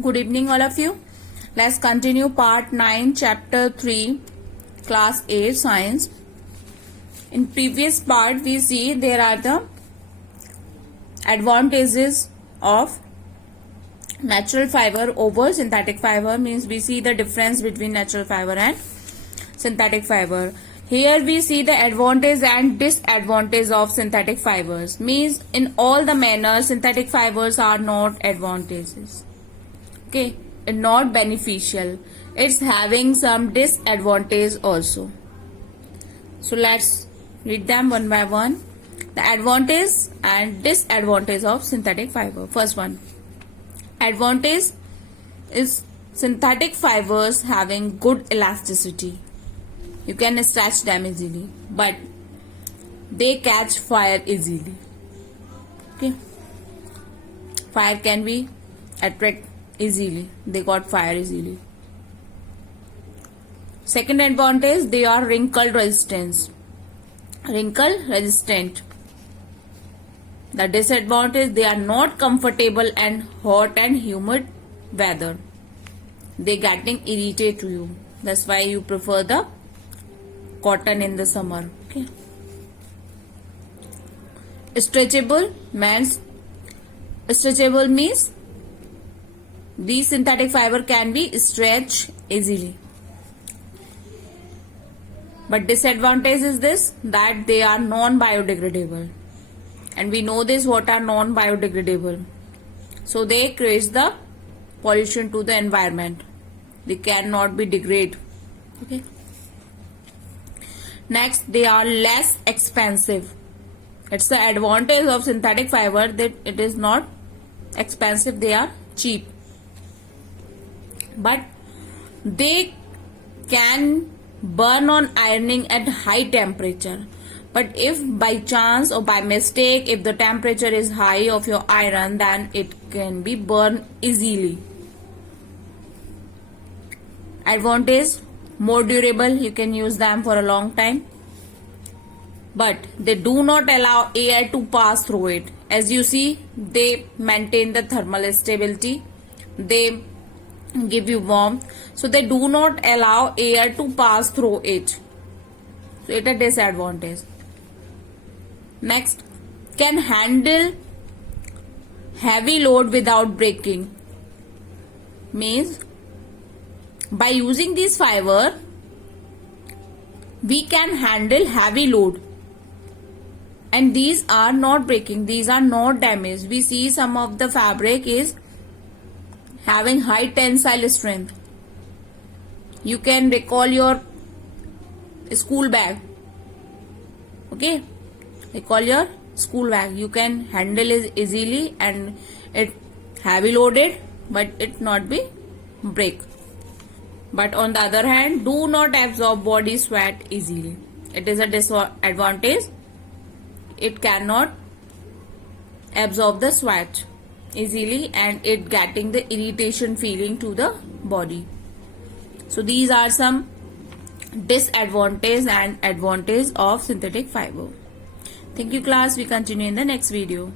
Good evening, all of you. Let's continue part 9, chapter 3, class 8, science. In previous part, we see there are the advantages of natural fiber over synthetic fiber. Means we see the difference between natural fiber and synthetic fiber. Here we see the advantage and disadvantage of synthetic fibers. Means in all the manners, synthetic fibers are not advantages. Okay, and not beneficial. It's having some disadvantage also. So let's read them one by one. The advantage and disadvantage of synthetic fiber. First one. Advantage is synthetic fibers having good elasticity. You can stretch them easily, but they catch fire easily. Okay, fire can be attract easily. They got fire easily. Second advantage, they are wrinkle resistance. Wrinkle resistant. The disadvantage, they are not comfortable and hot and humid weather. They getting irritated to you. That's why you prefer the cotton in the summer. Okay. Stretchable means these synthetic fiber can be stretched easily. But disadvantage is this, that they are non-biodegradable. And we know this, what are non-biodegradable. So they create the pollution to the environment. They cannot be degraded. Okay. Next, they are less expensive. It's the advantage of synthetic fiber that it is not expensive, they are cheap. But they can burn on ironing at high temperature. But if by chance or by mistake, if the temperature is high of your iron, then it can be burned easily. Advantage, more durable, you can use them for a long time. But they do not allow air to pass through it. As you see, they maintain the thermal stability. They give you warmth. So they do not allow air to pass through it. So it is a disadvantage. Next, can handle heavy load without breaking. Means by using this fiber, we can handle heavy load. And these are not breaking, these are not damaged. We see some of the fabric is having high tensile strength. You can recall your school bag. Okay, recall your school bag. You can handle it easily and it heavy loaded, but it not be break. But on the other hand, do not absorb body sweat easily. It is a disadvantage. It cannot absorb the sweat easily and it getting the irritation feeling to the body. So these are some disadvantage and advantage of synthetic fiber. Thank you class. We continue in the next video.